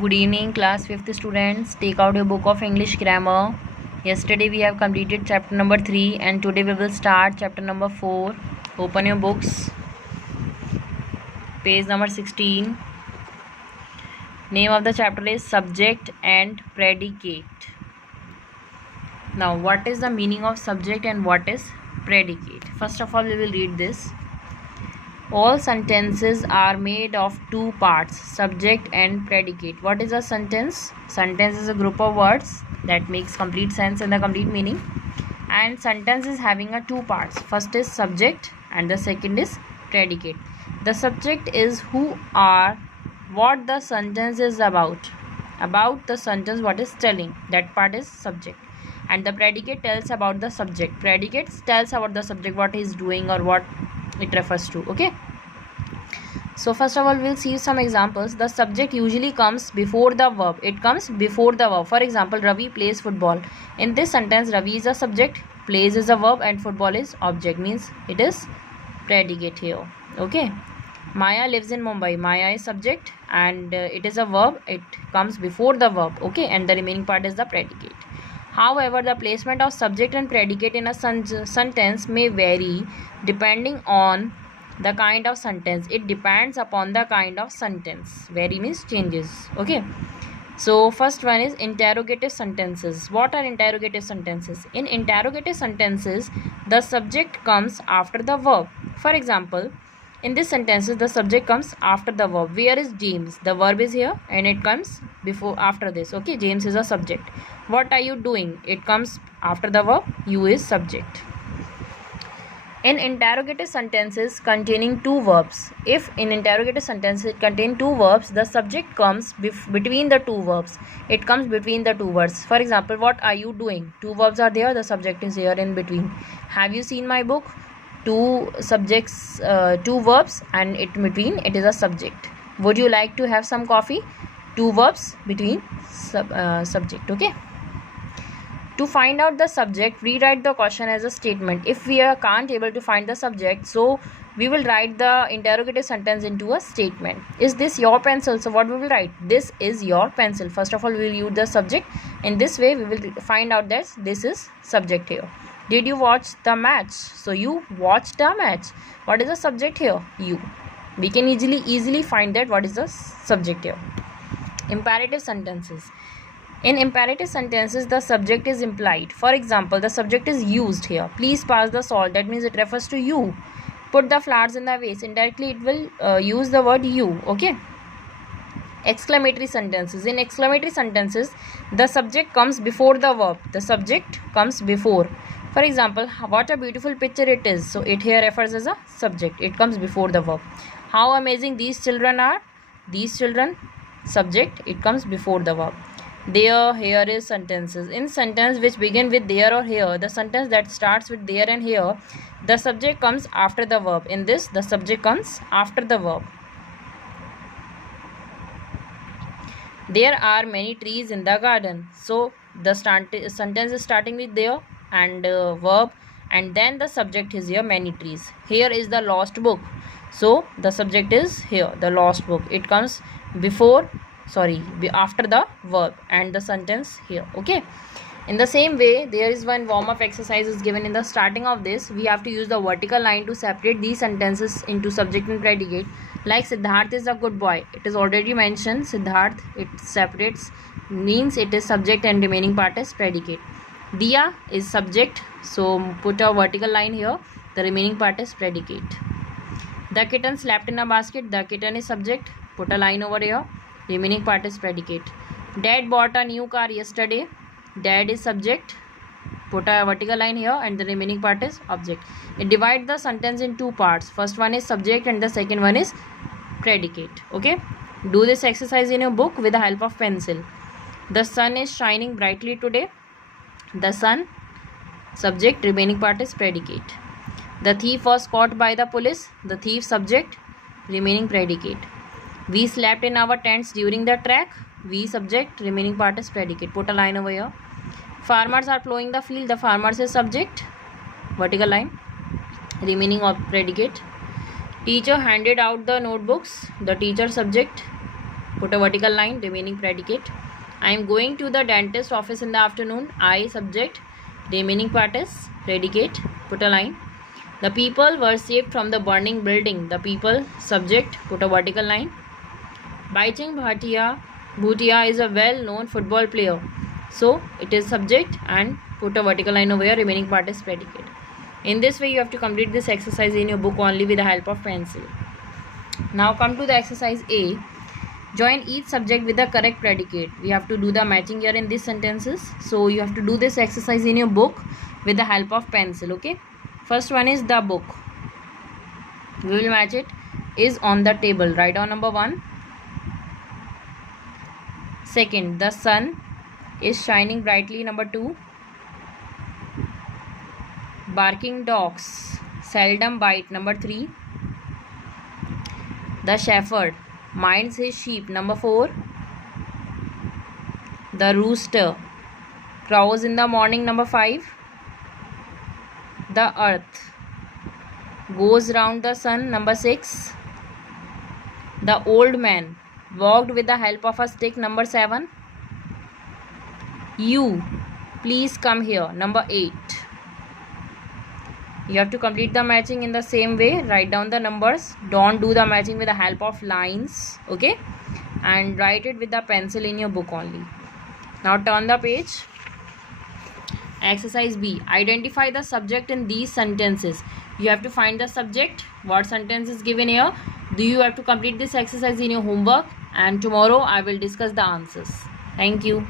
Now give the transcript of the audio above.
Good evening, class 5th students. Take out your book of English grammar. Yesterday we have completed chapter number 3 and today we will start chapter number 4. Open your books. Page number 16. Name of the chapter is Subject and Predicate. Now, what is the meaning of subject and what is predicate? First of all, we will read this. All sentences are made of two parts, subject and predicate. What is a sentence? Sentence is a group of words that makes complete sense and the complete meaning. And sentence is having a two parts. First is subject and the second is predicate. The subject is who are, what the sentence is about. About the sentence, what is telling. That part is subject. And the predicate tells about the subject. Predicate tells about the subject, what he is doing or what it refers to. Okay, so first of all we'll see some examples. The subject usually comes before the verb. It comes before the verb. For example, Ravi plays football. In this sentence, Ravi is a subject, plays is a verb, and football is object, means it is predicate here. Okay, Maya lives in Mumbai. Maya is subject and it is a verb. It comes before the verb. Okay, and the remaining part is the predicate. However, the placement of subject and predicate in a sentence may vary depending on the kind of sentence. It depends upon the kind of sentence. Vary means changes. Okay, so first one is interrogative sentences. What are interrogative sentences? In interrogative sentences, the subject comes after the verb. For example, in this sentences, the subject comes after the verb. Where is James? The verb is here and it comes before, after this. Okay, James is a subject. What are you doing? It comes after the verb. You is subject. In interrogative sentences containing two verbs, if in interrogative sentences it contains two verbs, the subject comes between the two verbs. It comes between the two words. For example, what are you doing? Two verbs are there, the subject is here in between. Have you seen my book? Two subjects, two verbs, and in between it is a subject. Would you like to have some coffee? Two verbs between subject. Okay, to find out the subject, rewrite the question as a statement. If we can't able to find the subject, so we will write the interrogative sentence into a statement. Is this your pencil? So what we will write? This is your pencil. First of all, we will use the subject. In this way we will find out that this is subject here. Did you watch the match? So you watched the match. What is the subject here? You. We can easily find that what is the subject here. Imperative sentences. In imperative sentences, the subject is implied. For example, the subject is used here. Please pass the salt. That means it refers to you. Put the flowers in the vase. Indirectly it will use the word you. Okay. Exclamatory sentences. In exclamatory sentences, the subject comes before the verb. The subject comes before. For example, what a beautiful picture it is. So it here refers as a subject. It comes before the verb. How amazing these children are. These children, subject, it comes before the verb. There, here is sentences. In sentence which begin with there or here, the sentence that starts with there and here, the subject comes after the verb. In this, the subject comes after the verb. There are many trees in the garden. So the sentence is starting with there and verb, and then the subject is here, many trees. Here is the lost book. So the subject is here, the lost book. It comes after the verb and the sentence here. Okay, in the same way, there is one warm-up exercise is given in the starting of this. We have to use the vertical line to separate these sentences into subject and predicate. Like Siddharth is a good boy. It is already mentioned. Siddharth, it separates, means it is subject and remaining part is predicate. Diya is subject, so put a vertical line here. The remaining part is predicate. The kitten slept in a basket. The kitten is subject. Put a line over here. Remaining part is predicate. Dad bought a new car yesterday. Dad is subject. Put a vertical line here and the remaining part is object. It divides the sentence in two parts. First one is subject and the second one is predicate. Okay, do this exercise in your book with the help of pencil. The sun is shining brightly today. The sun, subject, remaining part is predicate. The thief was caught by the police. The thief, subject, remaining predicate. We slept in our tents during the trek. We, subject, remaining part is predicate. Put a line over here. Farmers are plowing the field. The farmers is subject, vertical line, remaining of predicate. Teacher handed out the notebooks. The teacher, subject, put a vertical line, remaining predicate. I am going to the dentist office in the afternoon. I, subject, remaining part is predicate, put a line. The people were saved from the burning building. The people, subject, put a vertical line. Baichung Bhutia is a well-known football player. So it is subject and put a vertical line over here, remaining part is predicate. In this way you have to complete this exercise in your book only with the help of pencil. Now come to the exercise A. Join each subject with the correct predicate. We have to do the matching here in these sentences. So you have to do this exercise in your book with the help of pencil. Okay. First one is the book. We will match it. Is on the table. Write down number 1. Second, the sun is shining brightly. Number 2. Barking dogs seldom bite. Number 3. The shepherd minds his sheep. Number 4. The rooster crows in the morning. Number 5. The earth goes round the sun. Number 6. The old man walked with the help of a stick. Number 7. You, please come here. Number 8. You have to complete the matching in the same way. Write down the numbers. Don't do the matching with the help of lines. Okay. And write it with the pencil in your book only. Now turn the page. Exercise B. Identify the subject in these sentences. You have to find the subject. What sentence is given here? Do you have to complete this exercise in your homework? And tomorrow I will discuss the answers. Thank you.